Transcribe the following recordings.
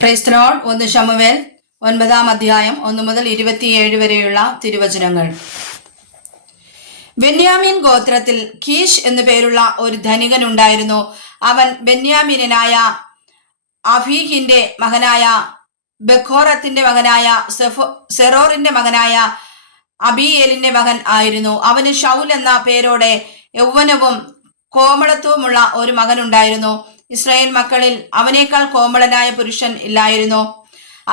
Praise the Lord. 1 ശമൂവേൽ 9-ാം അധ്യായം 1 മുതൽ 27 വരെയുള്ള തിരുവചനങ്ങൾ. ബെന്യാമീൻ ഗോത്രത്തിൽ കീഷ് എന്നു പേരുള്ള ഒരു ധനികൻ ഉണ്ടായിരുന്നു. അവൻ ബെന്യാമീനായ അഫീഹിന്റെ മകനായ ബെഖോറത്തിന്റെ മകനായ സെറോറിന്റെ മകനായ അബിയേലിന്റെ മകൻ ആയിരുന്നു. അവന് ഷൗൽ എന്ന പേരോടെ യൗവനവും കോമളത്വവുമുള്ള ഒരു മകൻ ഉണ്ടായിരുന്നു. ഇസ്രായേൽ മക്കളിൽ അവനേക്കാൾ കോമളനായ പുരുഷൻ ഇല്ലായിരുന്നു.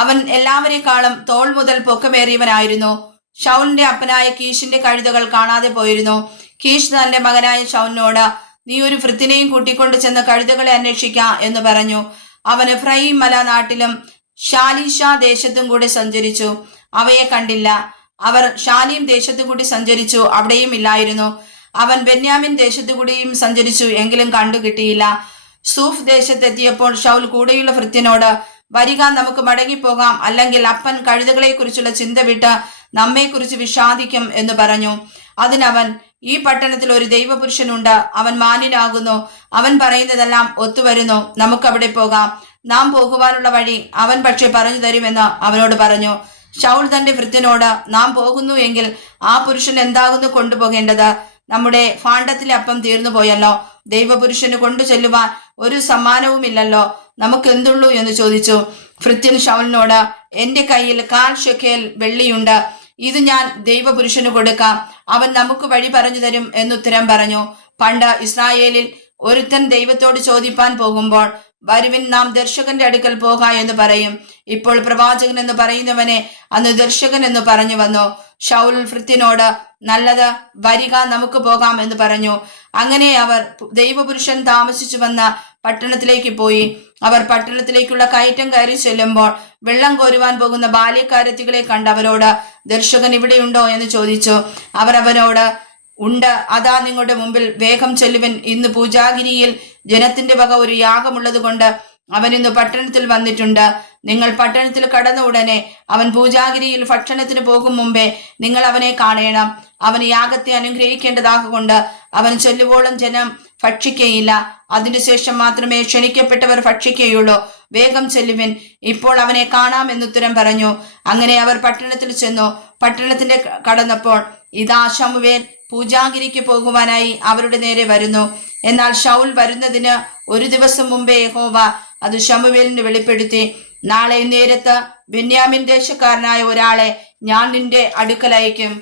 അവൻ എല്ലാവരെക്കാളും തോൾ മുതൽ പൊക്കമേറിയവനായിരുന്നു. ഷൗലിന്റെ അപ്പനായ കീഷിന്റെ കഴുതകൾ കാണാതെ പോയിരുന്നു. കീഷ് തന്റെ മകനായ ഷൗലിനോട്, നീ ഒരു ഭൃത്തിനെയും കൂട്ടിക്കൊണ്ട് ചെന്ന് കഴുതകളെ അന്വേഷിക്ക എന്ന് പറഞ്ഞു. അവൻ എഫ്രയീം മല നാട്ടിലും ഷാലീഷ ദേശത്തും കൂടി സഞ്ചരിച്ചു, അവയെ കണ്ടില്ല. അവർ ഷാലീം ദേശത്തു കൂടി സഞ്ചരിച്ചു, അവിടെയും ഇല്ലായിരുന്നു. അവൻ ബെന്യാമിൻ ദേശത്തു കൂടിയും സഞ്ചരിച്ചു, എങ്കിലും കണ്ടു കിട്ടിയില്ല. സൂഫ് ദേശത്തെത്തിയപ്പോൾ ഷൗൽ കൂടെയുള്ള ഭൃത്യനോട്, വരിക, നമുക്ക് മടങ്ങിപ്പോകാം, അല്ലെങ്കിൽ അപ്പൻ കഴുതകളെ കുറിച്ചുള്ള ചിന്ത വിട്ട് നമ്മെക്കുറിച്ച് വിഷാദിക്കും എന്ന് പറഞ്ഞു. അതിനവൻ, ഈ പട്ടണത്തിൽ ഒരു ദൈവപുരുഷനുണ്ട്, അവൻ മാന്യനാകുന്നു, അവൻ പറയുന്നതെല്ലാം ഒത്തുവരുന്നു, നമുക്കവിടെ പോകാം, നാം പോകുവാനുള്ള വഴി അവൻ പക്ഷെ പറഞ്ഞു തരുമെന്ന് അവനോട് പറഞ്ഞു. ഷൗൽ തന്റെ ഭൃത്യനോട്, നാം പോകുന്നു എങ്കിൽ ആ പുരുഷൻ എന്താകുന്നു കൊണ്ടുപോകേണ്ടത്? നമ്മുടെ ഭാണ്ഡത്തിലെ അപ്പം തീർന്നു പോയല്ലോ, ദൈവപുരുഷന് കൊണ്ടു ചെല്ലുവാൻ ഒരു സമ്മാനവുമില്ലല്ലോ, നമുക്ക് എന്തുള്ളൂ എന്ന് ചോദിച്ചു. ഭൃത്യൻ ഷൗലിനോട്, എന്റെ കയ്യിൽ 1/4 ശെഖേൽ വെള്ളിയുണ്ട്, ഇത് ഞാൻ ദൈവപുരുഷന് കൊടുക്കാം, അവൻ നമുക്ക് വഴി പറഞ്ഞു തരും എന്നുത്തരം പറഞ്ഞു. പണ്ട് ഇസ്രായേലിൽ ഒരുത്തൻ ദൈവത്തോട് ചോദിപ്പാൻ പോകുമ്പോൾ, വരുവിൻ, നാം ദർശകന്റെ അടുക്കൽ പോക എന്ന് പറയും. ഇപ്പോൾ പ്രവാചകൻ എന്ന് പറയുന്നവനെ അന്ന് ദർശകൻ എന്ന് പറഞ്ഞു വന്നു. ഷൗൽ ഭൃത്യനോട്, നല്ലത്, വരിക, നമുക്ക് പോകാം എന്ന് പറഞ്ഞു. അങ്ങനെ അവർ ദൈവപുരുഷൻ താമസിച്ചു വന്ന പട്ടണത്തിലേക്ക് പോയി. അവർ പട്ടണത്തിലേക്കുള്ള കയറ്റം കയറി ചെല്ലുമ്പോൾ വെള്ളം കോരുവാൻ പോകുന്ന ബാല്യക്കാരത്തികളെ കണ്ട് അവരോട്, ദർശകൻ ഇവിടെയുണ്ടോ എന്ന് ചോദിച്ചു. അവർ അവനോട്, ഉണ്ട്, അതാ നിങ്ങളുടെ മുമ്പിൽ, വേഗം ചെല്ലുവൻ, ഇന്ന് പൂജാഗിരിയിൽ ജനത്തിന്റെ വക ഒരു യാഗമുള്ളത് കൊണ്ട് അവൻ ഇന്ന് പട്ടണത്തിൽ വന്നിട്ടുണ്ട്. നിങ്ങൾ പട്ടണത്തിൽ കടന്ന ഉടനെ അവൻ പൂജാഗിരിയിൽ ഭക്ഷണത്തിന് പോകും മുമ്പേ നിങ്ങൾ അവനെ കാണണം. അവൻ യാഗത്തെ അനുഗ്രഹിക്കേണ്ടതാകൊണ്ട് അവൻ ചെല്ലുവോളം ജനം ഭക്ഷിക്കയില്ല, അതിനുശേഷം മാത്രമേ ക്ഷണിക്കപ്പെട്ടവർ ഭക്ഷിക്കുകയുള്ളൂ. വേഗം ചെല്ലുവിൻ, ഇപ്പോൾ അവനെ കാണാം എന്നുത്തരം പറഞ്ഞു. അങ്ങനെ അവർ പട്ടണത്തിൽ ചെന്നു. പട്ടണത്തിന്റെ കടന്നപ്പോൾ ഇതാ ശമൂവേൽ പൂജാഗിരിക്ക് പോകുവാനായി അവരുടെ നേരെ വരുന്നു. എന്നാൽ ഷൗൽ വരുന്നതിന് ഒരു ദിവസം മുമ്പേ യഹോവ അത് ശമൂവേലിന് വെളിപ്പെടുത്തി. നാളെ നേരത്ത് ബെന്യാമിൻ ദേശക്കാരനായ ഒരാളെ ഞാൻ നിന്റെ അടുക്കലയക്കും.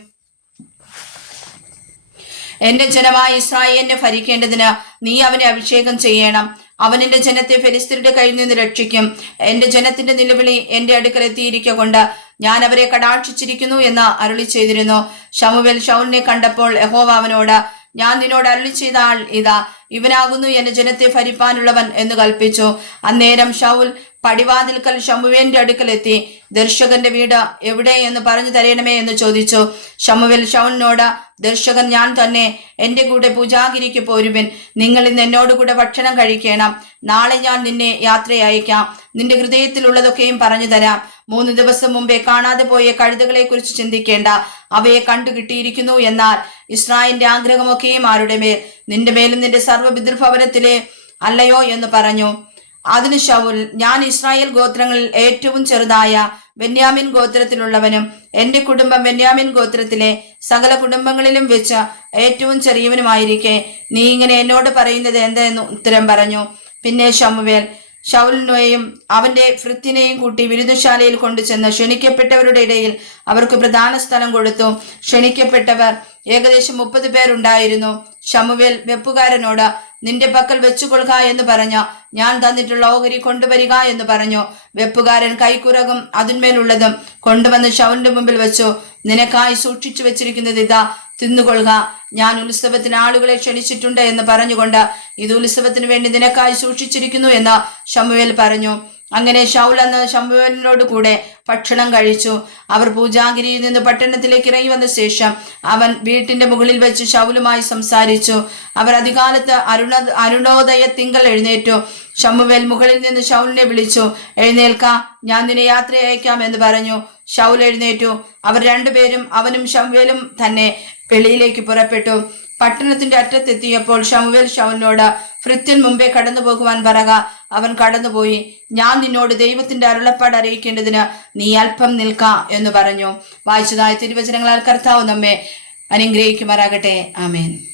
എന്റെ ജനമായ ഇസ്രായേലിനെ ഭരിക്കേണ്ടതിന് നീ അവനെ അഭിഷേകം ചെയ്യണം. അവൻ എന്റെ ജനത്തെ ഫെലിസ്ത്യരുടെ കയ്യിൽ നിന്ന് രക്ഷിക്കും. എന്റെ ജനത്തിന്റെ നിലവിളി എന്റെ അടുക്കൽ എത്തിയിരിക്കൊണ്ട് ഞാൻ അവരെ കടാക്ഷിച്ചിരിക്കുന്നു എന്ന് അരുളി ചെയ്തിരുന്നു. ശമൂവേൽ ഷൗലിനെ കണ്ടപ്പോൾ യഹോവ അവനോട്, ഞാൻ നിന്നോട് അരുളി ചെയ്ത ആൾ ഇതാ, ഇവനാകുന്നു എന്റെ ജനത്തെ ഭരിപ്പാനുള്ളവൻ എന്ന് കൽപ്പിച്ചു. അന്നേരം ഷൗൽ പടിവാതിൽക്കൽ ശമൂവേലിന്റെ അടുക്കലെത്തി, ദർശകന്റെ വീട് എവിടെ എന്ന് പറഞ്ഞു തരണമേ എന്ന് ചോദിച്ചു. ശമൂവേൽ ഷൗലിനോട്, ദർശകൻ ഞാൻ തന്നെ, എന്റെ കൂടെ പൂജാഗിരിക്ക് പോരുവിൻ, നിങ്ങൾ ഇന്ന് എന്നോട് കൂടെ ഭക്ഷണം കഴിക്കണം. നാളെ ഞാൻ നിന്നെ യാത്രയയക്കാം, നിന്റെ ഹൃദയത്തിലുള്ളതൊക്കെയും പറഞ്ഞു തരാം. 3 ദിവസം മുമ്പേ കാണാതെ പോയ കഴുതകളെ കുറിച്ച് ചിന്തിക്കേണ്ട, അവയെ കണ്ടു കിട്ടിയിരിക്കുന്നു. എന്നാൽ ഇസ്രായേലിന്റെ ആഗ്രഹമൊക്കെയും ആരുടെ മേൽ? നിന്റെ മേലും നിന്റെ സർവ്വപിതൃഭവനത്തിലെ അല്ലയോ എന്ന് പറഞ്ഞു. അതിന് ശൗൽ, ഞാൻ ഇസ്രായേൽ ഗോത്രങ്ങളിൽ ഏറ്റവും ചെറുതായ ബെന്യാമിൻ ഗോത്രത്തിലുള്ളവനും എന്റെ കുടുംബം ബെന്യാമിൻ ഗോത്രത്തിലെ സകല കുടുംബങ്ങളിലും വെച്ച് ഏറ്റവും ചെറിയവനുമായിരിക്കെ നീ ഇങ്ങനെ എന്നോട് പറയുന്നത് എന്തെന്ന് ഉത്തരം പറഞ്ഞു. പിന്നെ ശമൂവേൽ ഷൗലിനെയും അവന്റെ ഭൃത്യനെയും കൂട്ടി വിരുന്നുശാലയിൽ കൊണ്ടുചെന്ന് ക്ഷണിക്കപ്പെട്ടവരുടെ ഇടയിൽ അവർക്ക് പ്രധാന സ്ഥലം കൊടുത്തു. ക്ഷണിക്കപ്പെട്ടവർ ഏകദേശം 30 പേരുണ്ടായിരുന്നു. ശമൂവേൽ വെപ്പുകാരനോട്, നിന്റെ പക്കൽ വെച്ചുകൊള്ളുക എന്ന് പറഞ്ഞ് ഞാൻ തന്നിട്ടുള്ള ഓഹരി കൊണ്ടുവരിക എന്ന് പറഞ്ഞു. വെപ്പുകാരൻ കൈക്കുറകും അതിന്മേലുള്ളതും കൊണ്ടുവന്ന് ഷൗലിന്റെ മുമ്പിൽ വെച്ചു. നിനക്കായി സൂക്ഷിച്ചു വെച്ചിരിക്കുന്നത് ഇതാ, തിന്നുകൊള്ളുക. ഞാൻ ഉത്സവത്തിന് ആളുകളെ ക്ഷണിച്ചിട്ടുണ്ട് എന്ന് പറഞ്ഞുകൊണ്ട് ഇത് ഉത്സവത്തിന് വേണ്ടി നിനക്കായി സൂക്ഷിച്ചിരിക്കുന്നു എന്ന് ശമൂവേൽ പറഞ്ഞു. അങ്ങനെ ഷൗൽ അന്ന് ശമൂവേലിനോട് കൂടെ ഭക്ഷണം കഴിച്ചു. അവർ പൂജാഗിരിയിൽ നിന്ന് പട്ടണത്തിലേക്ക് ഇറങ്ങി വന്ന ശേഷം അവൻ വീട്ടിന്റെ മുകളിൽ വെച്ച് ഷൗലുമായി സംസാരിച്ചു. അവർ അധികാലത്ത് അരുണോദയത്തിങ്കൽ എഴുന്നേറ്റു. ശമൂവേൽ മുകളിൽ നിന്ന് ഷൗലിനെ വിളിച്ചു, എഴുന്നേൽക്ക, ഞാൻ നിന്നെ യാത്ര അയക്കാം എന്ന് പറഞ്ഞു. ഷൗൽ എഴുന്നേറ്റു. അവർ രണ്ടുപേരും, അവനും ശമൂവേലും തന്നെ വെളിയിലേക്ക് പുറപ്പെട്ടു. പട്ടണത്തിന്റെ അറ്റത്തെത്തിയപ്പോൾ ശമൂവേൽ ഷൗലിനോട്, ഭൃത്യൻ മുമ്പേ കടന്നു പോകുവാൻ പറക. അവൻ കടന്നുപോയി. ഞാൻ നിന്നോട് ദൈവത്തിന്റെ അരുളപ്പാട് അറിയിക്കേണ്ടതിന് നീ അല്പം നിൽക്ക എന്ന് പറഞ്ഞു. വായിച്ചതായ തിരുവചനങ്ങളാൽ കർത്താവ് നമ്മെ അനുഗ്രഹിക്കുമാറാകട്ടെ. ആമേൻ.